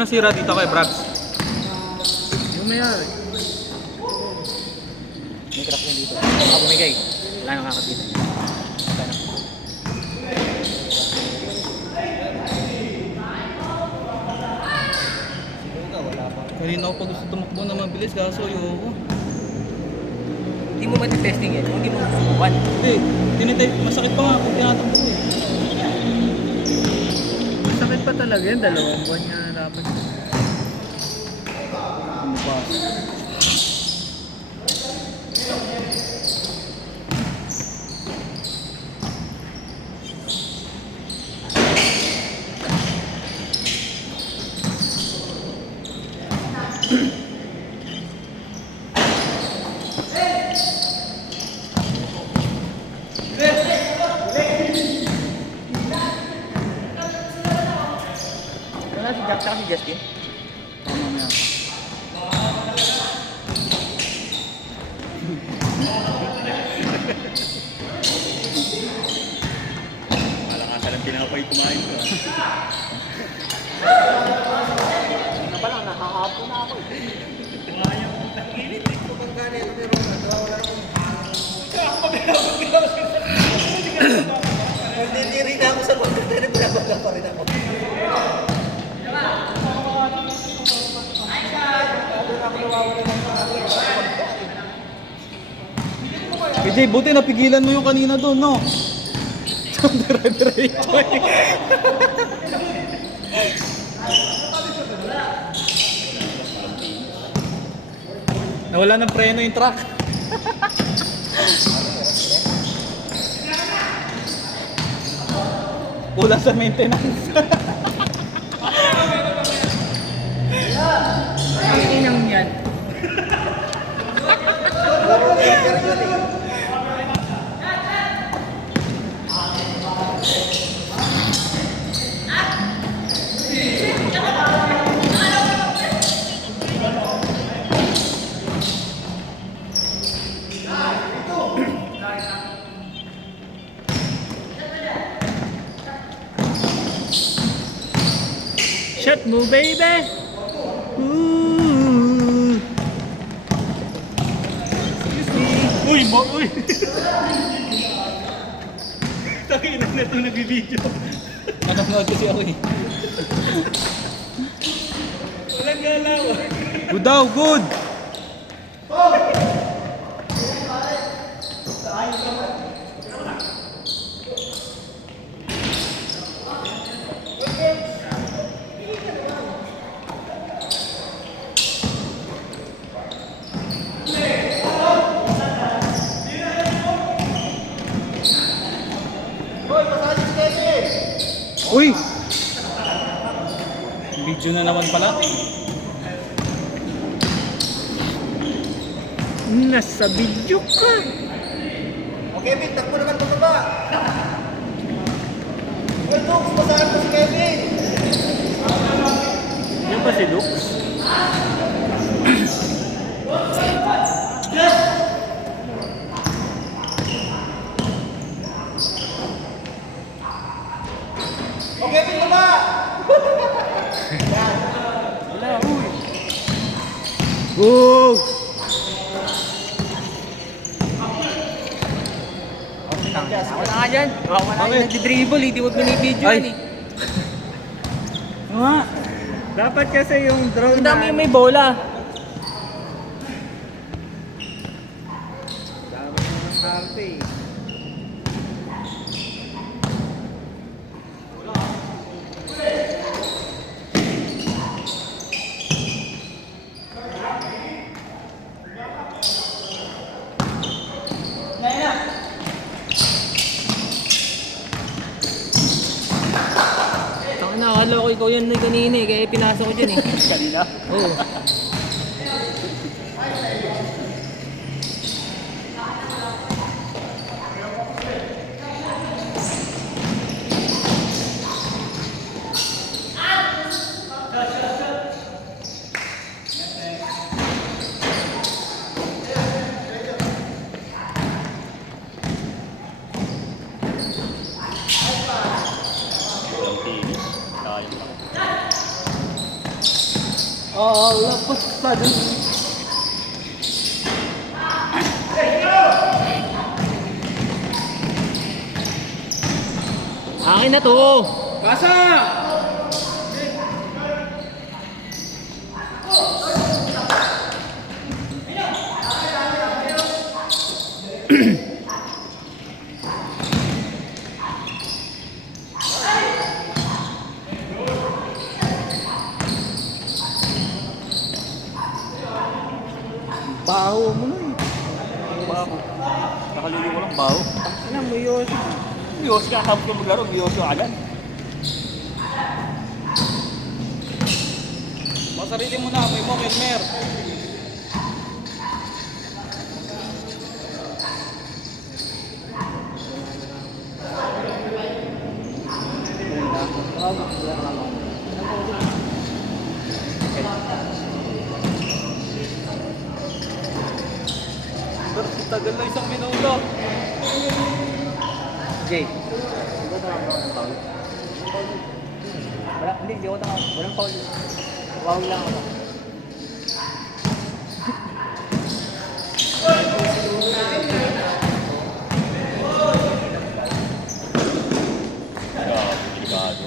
Ano sira dito kay Brax? Yung mayari. May crack yun dito. Baka bumigay. Wala nang kakapit. Kanina ako pa gusto tumakbo na mabilis kaso ayoko. Hindi mo matitesting yan. Hindi mo susubukan. Hindi, masakit pa nga kung tinatakbo eh. Masakit pa talaga yan. 2 buwan niya na dapat. Ano pa? Wala si Jack tsaka si Justin. Tama na yan. Malakasan ang tinapay kumain ko. Ano pa lang, nakahapon na ako eh. Hindi rin ako sa mga pero pinabagla pa rin ako. PJ, buti napigilan mo yung kanina doon, no? Dire-diretso eh. Nawala ng preno yung truck. Kulang sa maintenance. Ang inang yan. Shot mo, baby! Ooh. Uy, mo! Uy! Takin na ito nagbibideo. Nanonood kasi ako eh. Walang galaw. Good daw, good! Uy! Video na naman pala. Nasa video ka! O Kevin, takbo naman pababa. Uy, Dux, basahan mo si Kevin. Yan ba si Lux? O Kevin, baba. Wala, uy! Go! Wala nga dyan. Wala nga nag-dribble, hindi mo binibidyo Ay. yan eh. Nga! Dapat kasi yung drone Ang dami yung may bola. Dami ng arte eh. Nakakala ko ikaw yan na kanina eh, kaya pinasok ko dyan eh. Kanina? Oo. Walang tinis. Kaya lang. all of a sudden. Akin na to. Pasa! Baho mo na eh. Baho. Nakalili ko lang baho. Alam mo yun. Biyos ka, tapos ko maglaro, biyos ka agad. Masarili mo na, may mo, Kelmer. Pero si tagal na isang minuto. Jay. Wala, hindi ako tao. Walang foul. Foul lang ako. Delikado.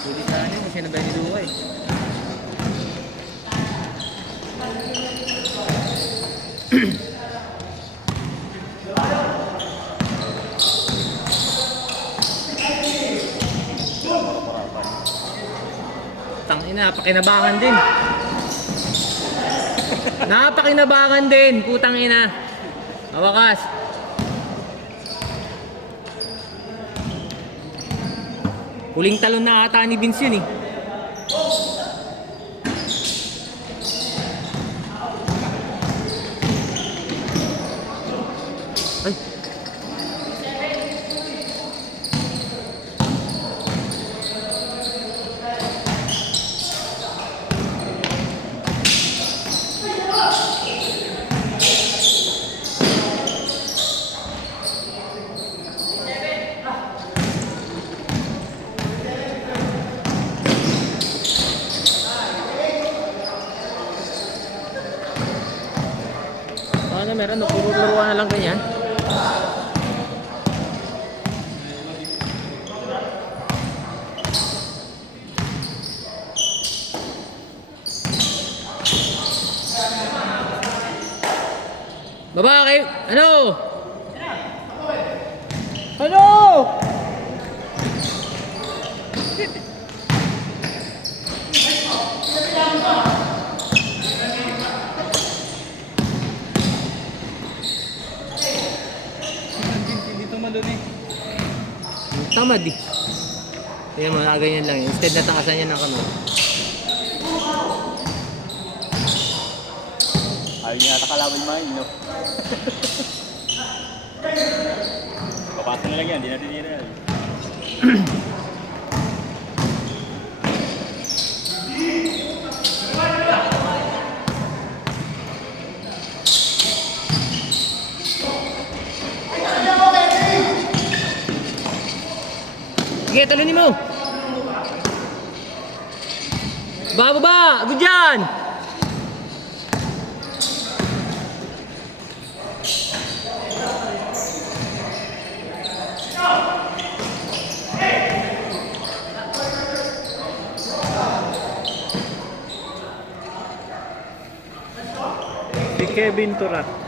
Sulit na ano, siya na ba ni Duwa eh. Tangina, napakinabangan din. Napakinabangan din, putang ina. Mawakas. Huling talon na ata ni Vince yun eh. Ay. Ano meron? Puro laruan na lang ganyan. Baba kayo! Ano? Ano? Hindi tumalon eh. Tamad eh. Tingnan mo, nakaganyan lang yun. Instead na takasan niya ng kamay. Ayaw niya nata kalaban main, no? Papasa na lang yan, di na tinira yan. talunin mo! Baba! Good yan! Si Kevin Turat.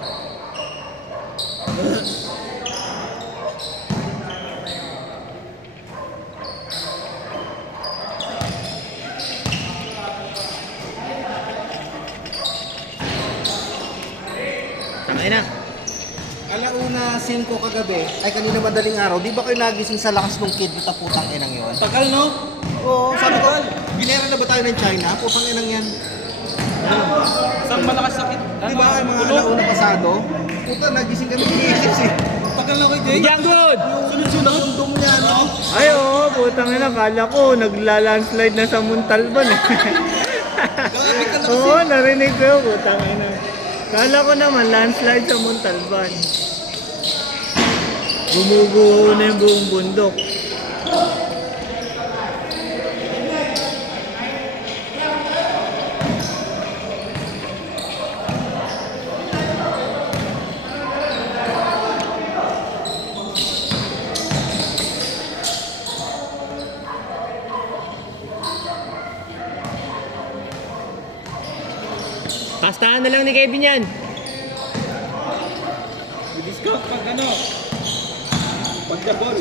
Tangay na. Alauna 5 kagabi, ay kanina madaling araw, di ba kayo nagising sa lakas ng kid na putang inang yun? Tagal, no? Oo, sabi ko, ginera na ba tayo ng China? Putang inang yan. Isang malakas sakit. Di ba ang mga alauna pasado? Puta, nagising kami gigising eh. Tagal na kay Jay. Good yan, good! Sunod-sunod. Sundong niya, no? Ay, oo, putang ina, kala ko nagla-landslide na sa Muntalban eh. Gagawin ka na kasi. Oo, narinig ko yun, putang ina. Kala ko naman landslide sa Muntalban. Gumuguho na yung buong bundok. Pastahan na lang ni Kevin yan. Bilis ka pag ano. Pagka-ball.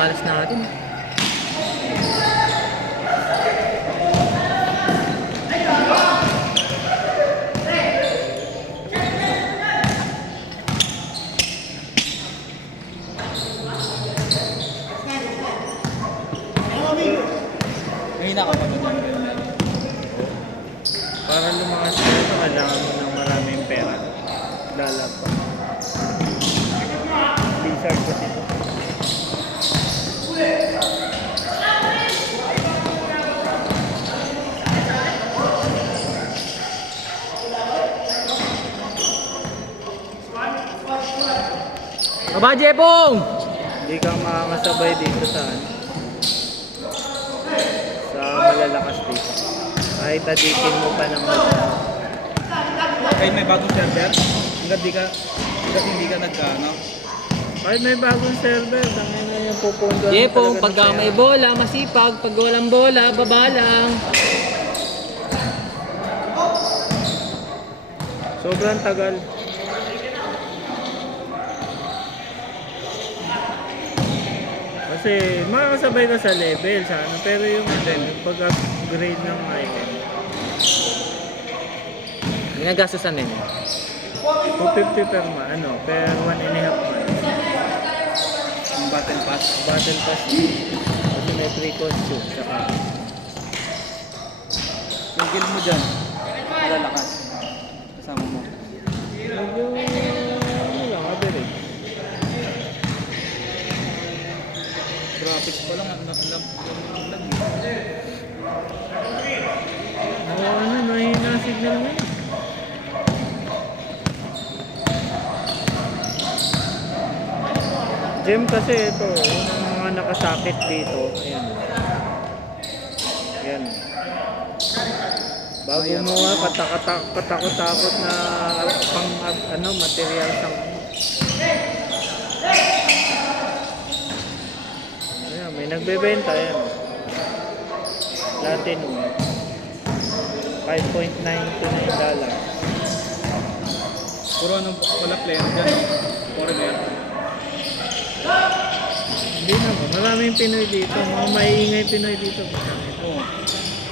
Malas natin. Mahina ka pa ba dyan? Para lumakas ka ito, kailangan mo ng maraming pera. Dala pa. Blizzard kasi ito. Aba, Jepong! Hindi ka makakasabay dito sa malalakas dito. Kahit adikin mo pa ng Kahit may bagong server, hanggat hindi ka nagkano. kahit may bagong server, tangin na yung pupundo. Jepong, pagka may bola, masipag. Pag walang bola, baba lang. Sobrang tagal. Kasi makakasabay ka sa level sa ano, pero yung pag-upgrade ng item, Ginagastosan din. 250 per per 1.5 months. Yung battle pass. Battle pass. Kasi may free costume. Saka, Yung guild mo dyan. Malalakas. Kasama mo. medyo, lang, average. Graphics pa lang. Lag. Mahina signal na yun. Gem kasi ito, yung mga nakasakit dito, ayan. Ayan. Bago mo katakot-takot na pang material sang. Ayan, may nagbebenta yan. Platinum. $5.99. Puro wala player dyan. Foreigner. Hindi naman, Maraming Pinoy dito. Mga maiingay Pinoy dito. Oo.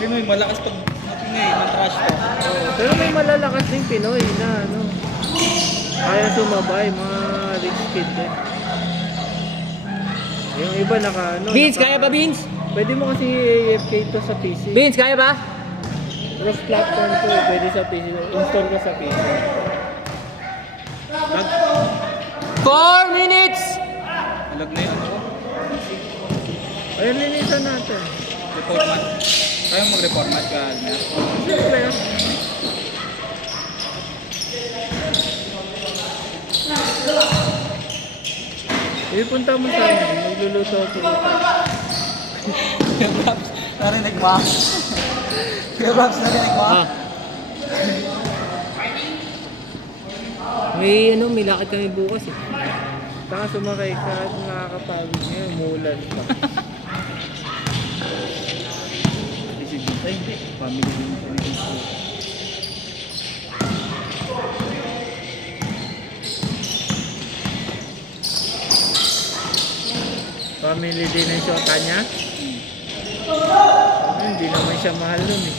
Pinoy, malakas pag napingay ng trash to. Oo, pero may malalakas din Pinoy na ano. Kaya sumabay, mga rich kid din. Yung iba naka ano. Vince, kaya ba Vince? Pwede mo kasi AFK to sa PC. Vince, kaya ba? Cross platform to, pwede sa PC. Install ka sa PC. 4 minutes! Alag na yun. Ayun, linisan natin. Reformat. Kaya mag-reformat ka, Almer. Siyempre. Ipunta mo sa amin, magluluto ako. Yung Raps, narinig mo? Yung Raps, narinig mo? Ah. May lakad kami bukas eh. Saka sumakay ka at nakakapagod ngayon, umulan pa. Si Vita, hindi. Family din ko rin po. Family din ang shota niya. Hindi naman siya mahal nun eh.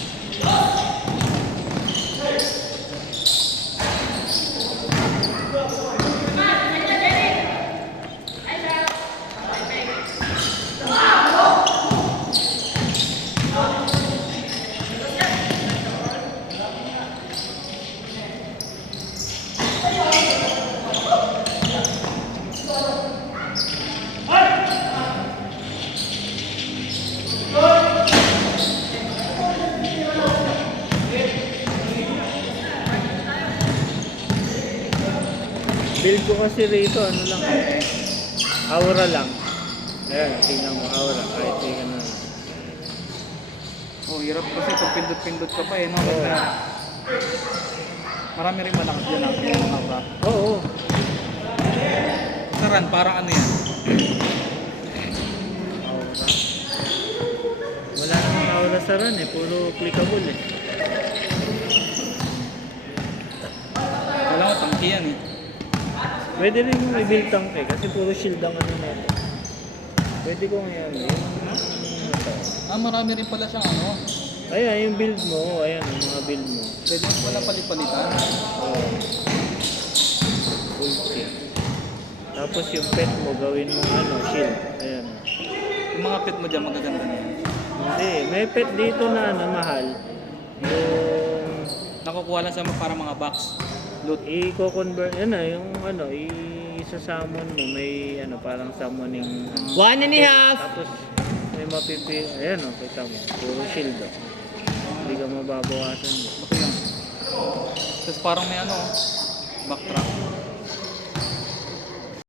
Build ko kasi rito, ano lang, aura lang. Ayan, tingnan mo, aura, kahit di ka na. Oh, hirap kasi pag pindot-pindot ka pa eh, no? Oo. Marami rin malakas dyan ang mga Oo, Sa run, parang ano yan? aura. Wala namang aura sa run eh, puro clickable eh. Wala ko, tangki yan eh. Pwede rin yung i-build tank eh, kasi puro shield ang ano nito. Pwede ko ngayon, Marami rin pala siyang ano. ayan, yung build mo, ayan, yung mga build mo. Pwede mo pala palit-palitan. Oo. Full kit. Tapos yung pet mo, gawin mo ano, shield. Ayan. Yung mga pet mo dyan, magaganda na yan. Hindi, may pet dito na ano, mahal. Yung Nakukuha lang sa para mga box. Loot. i-convert, yan na, yung ano, i-summon mo, may ano, parang summoning. 1 and a half! Tapos may mapipil, ayan o, kita mo, puro shield o. Hindi ka mababawasan mo. Baka yan. Tapos parang may ano, backtrack.